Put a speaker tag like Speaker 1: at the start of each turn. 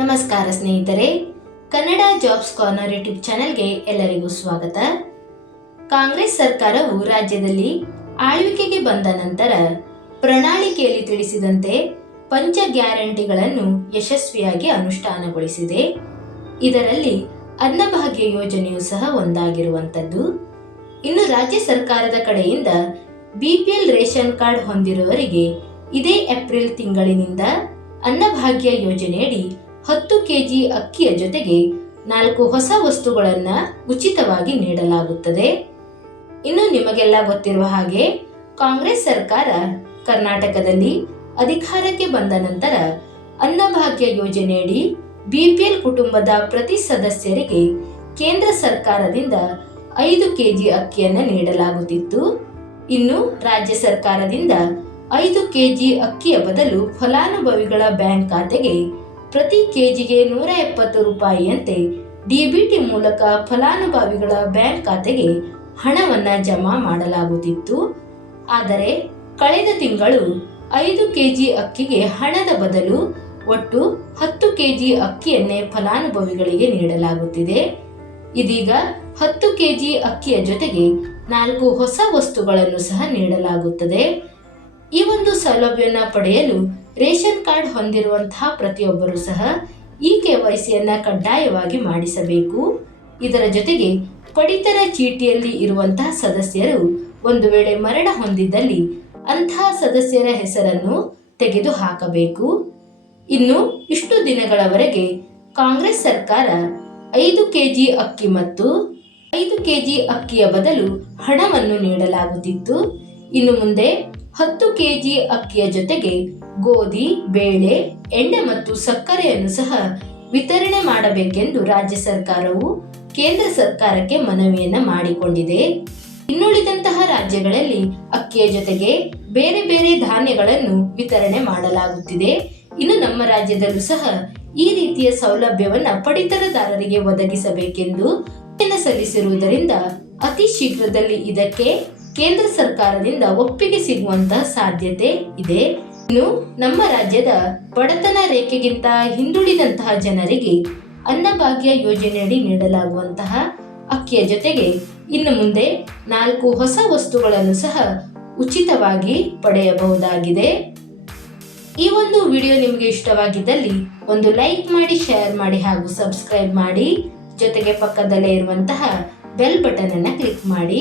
Speaker 1: ನಮಸ್ಕಾರ ಸ್ನೇಹಿತರೆ, Kannada jobs corner YouTube ಚಾನೆಲ್ಗೆ ಎಲ್ಲರಿಗೂ ಸ್ವಾಗತ. ಕಾಂಗ್ರೆಸ್ ಸರ್ಕಾರವು ರಾಜ್ಯದಲ್ಲಿ ಆಳ್ವಿಕೆಗೆ ಬಂದ ನಂತರ ಪ್ರಣಾಳಿಕೆಯಲ್ಲಿ ತಿಳಿಸಿದಂತೆ ಪಂಚ ಗ್ಯಾರಂಟಿಗಳನ್ನು ಯಶಸ್ವಿಯಾಗಿ ಅನುಷ್ಠಾನಗೊಳಿಸಿದೆ. ಇದರಲ್ಲಿ ಅನ್ನಭಾಗ್ಯ ಯೋಜನೆಯು ಸಹ ಒಂದಾಗಿರುವಂಥದ್ದು. ಇನ್ನು ರಾಜ್ಯ ಸರ್ಕಾರದ ಕಡೆಯಿಂದ ಬಿಪಿಎಲ್ ರೇಷನ್ ಕಾರ್ಡ್ ಹೊಂದಿರುವವರಿಗೆ ಇದೇ ಏಪ್ರಿಲ್ ತಿಂಗಳಿನಿಂದ ಅನ್ನಭಾಗ್ಯ ಯೋಜನೆಯಡಿ ಹತ್ತು ಕೆಜಿ ಅಕ್ಕಿಯ ಜೊತೆಗೆ ನಾಲ್ಕು ಹೊಸ ವಸ್ತುಗಳನ್ನು ಉಚಿತವಾಗಿ ನೀಡಲಾಗುತ್ತದೆ. ಇನ್ನು ನಿಮಗೆಲ್ಲ ಗೊತ್ತಿರುವ ಹಾಗೆ ಕಾಂಗ್ರೆಸ್ ಸರ್ಕಾರ ಕರ್ನಾಟಕದಲ್ಲಿ ಅಧಿಕಾರಕ್ಕೆ ಬಂದ ನಂತರ ಅನ್ನಭಾಗ್ಯ ಯೋಜನೆಯಡಿ ಬಿಪಿಎಲ್ ಕುಟುಂಬದ ಪ್ರತಿ ಸದಸ್ಯರಿಗೆ ಕೇಂದ್ರ ಸರ್ಕಾರದಿಂದ ಐದು ಕೆಜಿ ಅಕ್ಕಿಯನ್ನು ನೀಡಲಾಗುತ್ತಿತ್ತು. ಇನ್ನು ರಾಜ್ಯ ಸರ್ಕಾರದಿಂದ ಐದು ಕೆಜಿ ಅಕ್ಕಿಯ ಬದಲು ಫಲಾನುಭವಿಗಳ ಬ್ಯಾಂಕ್ ಖಾತೆಗೆ ಪ್ರತಿ ಕೆಜಿಗೆ ನೂರ ಎಪ್ಪತ್ತು ರೂಪಾಯಿಯಂತೆ ಡಿಬಿಟಿ ಮೂಲಕ ಫಲಾನುಭವಿಗಳ ಬ್ಯಾಂಕ್ ಖಾತೆಗೆ ಹಣವನ್ನು ಜಮಾ ಮಾಡಲಾಗುತ್ತಿತ್ತು. ಆದರೆ ಕಳೆದ ತಿಂಗಳು ಐದು ಕೆಜಿ ಅಕ್ಕಿಗೆ ಹಣದ ಬದಲು ಒಟ್ಟು ಹತ್ತು ಕೆಜಿ ಅಕ್ಕಿಯನ್ನೇ ಫಲಾನುಭವಿಗಳಿಗೆ ನೀಡಲಾಗುತ್ತಿದೆ. ಇದೀಗ ಹತ್ತು ಕೆಜಿ ಅಕ್ಕಿಯ ಜೊತೆಗೆ ನಾಲ್ಕು ಹೊಸ ವಸ್ತುಗಳನ್ನು ಸಹ ನೀಡಲಾಗುತ್ತದೆ. ಈ ಒಂದು ಸೌಲಭ್ಯನ ಪಡೆಯಲು ರೇಷನ್ ಕಾರ್ಡ್ ಹೊಂದಿರುವಂತಹ ಪ್ರತಿಯೊಬ್ಬರೂ ಸಹ ಈ ಕೆ ವೈ ಸಿಯನ್ನು ಕಡ್ಡಾಯವಾಗಿ ಮಾಡಿಸಬೇಕು. ಇದರ ಜೊತೆಗೆ ಪಡಿತರ ಚೀಟಿಯಲ್ಲಿ ಇರುವಂತಹ ಸದಸ್ಯರು ಒಂದು ವೇಳೆ ಮರಣ ಹೊಂದಿದ್ದಲ್ಲಿ ಅಂತಹ ಸದಸ್ಯರ ಹೆಸರನ್ನು ತೆಗೆದು ಹಾಕಬೇಕು ಇನ್ನು ಇಷ್ಟು ದಿನಗಳವರೆಗೆ ಕಾಂಗ್ರೆಸ್ ಸರ್ಕಾರ ಐದು ಕೆಜಿ ಅಕ್ಕಿ ಮತ್ತು ಐದು ಕೆಜಿ ಅಕ್ಕಿಯ ಬದಲು ಹಣವನ್ನು ನೀಡಲಾಗುತ್ತಿತ್ತು. ಇನ್ನು ಮುಂದೆ ಹತ್ತು ಕೆಜಿ ಅಕ್ಕಿಯ ಜೊತೆಗೆ ಗೋಧಿ, ಬೇಳೆ, ಎಣ್ಣೆ ಮತ್ತು ಸಕ್ಕರೆಯನ್ನು ಸಹ ವಿತರಣೆ ಮಾಡಬೇಕೆಂದು ರಾಜ್ಯ ಸರ್ಕಾರವು ಕೇಂದ್ರ ಸರ್ಕಾರಕ್ಕೆ ಮನವಿಯನ್ನ ಮಾಡಿಕೊಂಡಿದೆ. ಇನ್ನುಳಿದಂತಹ ರಾಜ್ಯಗಳಲ್ಲಿ ಅಕ್ಕಿಯ ಜೊತೆಗೆ ಬೇರೆ ಬೇರೆ ಧಾನ್ಯಗಳನ್ನು ವಿತರಣೆ ಮಾಡಲಾಗುತ್ತಿದೆ. ಇನ್ನು ನಮ್ಮ ರಾಜ್ಯದಲ್ಲೂ ಸಹ ಈ ರೀತಿಯ ಸೌಲಭ್ಯವನ್ನ ಪಡಿತರದಾರರಿಗೆ ಒದಗಿಸಬೇಕೆಂದು ಸಲ್ಲಿಸಿರುವುದರಿಂದ ಅತಿ ಶೀಘ್ರದಲ್ಲಿ ಇದಕ್ಕೆ ಕೇಂದ್ರ ಸರ್ಕಾರದಿಂದ ಒಪ್ಪಿಗೆ ಸಿಗುವಂತಹ ಸಾಧ್ಯತೆ ಇದೆ. ಇನ್ನು ನಮ್ಮ ರಾಜ್ಯದ ಬಡತನ ರೇಖೆಗಿಂತ ಹಿಂದುಳಿದಂತಹ ಜನರಿಗೆ ಅನ್ನಭಾಗ್ಯ ಯೋಜನೆಯಡಿ ನೀಡಲಾಗುವಂತಹ ಅಕ್ಕಿಯ ಜೊತೆಗೆ ಇನ್ನು ಮುಂದೆ ನಾಲ್ಕು ಹೊಸ ವಸ್ತುಗಳನ್ನು ಸಹ ಉಚಿತವಾಗಿ ಪಡೆಯಬಹುದಾಗಿದೆ. ಈ ಒಂದು ವಿಡಿಯೋ ನಿಮಗೆ ಇಷ್ಟವಾಗಿದ್ದಲ್ಲಿ ಒಂದು ಲೈಕ್ ಮಾಡಿ, ಶೇರ್ ಮಾಡಿ ಹಾಗೂ ಸಬ್ಸ್ಕ್ರೈಬ್ ಮಾಡಿ. ಜೊತೆಗೆ ಪಕ್ಕದಲ್ಲೇ ಇರುವಂತಹ ಬೆಲ್ ಬಟನ್ ಅನ್ನು ಕ್ಲಿಕ್ ಮಾಡಿ.